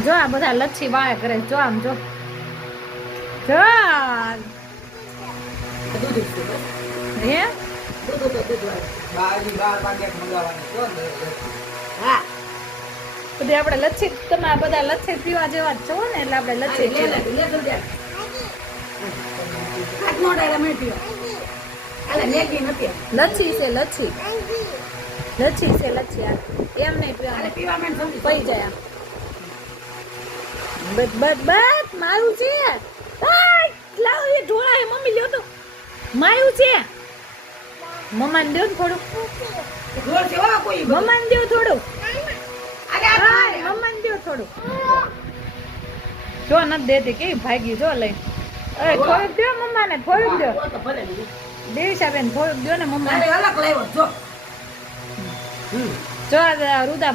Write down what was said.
જો આ બધા લચ્છી વાળે કરે જો આમ જો જો હે હા બધી આપણે લચ્છી તમે આ બધા લચ્છી પીવા જેવા જ છો ને એટલે આપણે લચ્છી પીવા. લચ્છી છે લચ્છી લચ્છી છે લચ્છી આ એમ નહીં પીવાનું પી જાય બસ બસ બસ મારું છે લાવ એ ઢોળા હે મમ્મી લ્યો તો મારું છે મમ્માને દો થોડું મમ્માને દો થોડું મમ્માને દો થોડું જો નથી દેતી કેવી ભાગી જો લઈ અરે થોડુંક દો મમ્માને થોડુંક દો દેવીશાબેન થોડુંક દો ને મમ્માને અલગ લાવ્યો જો જો રુદા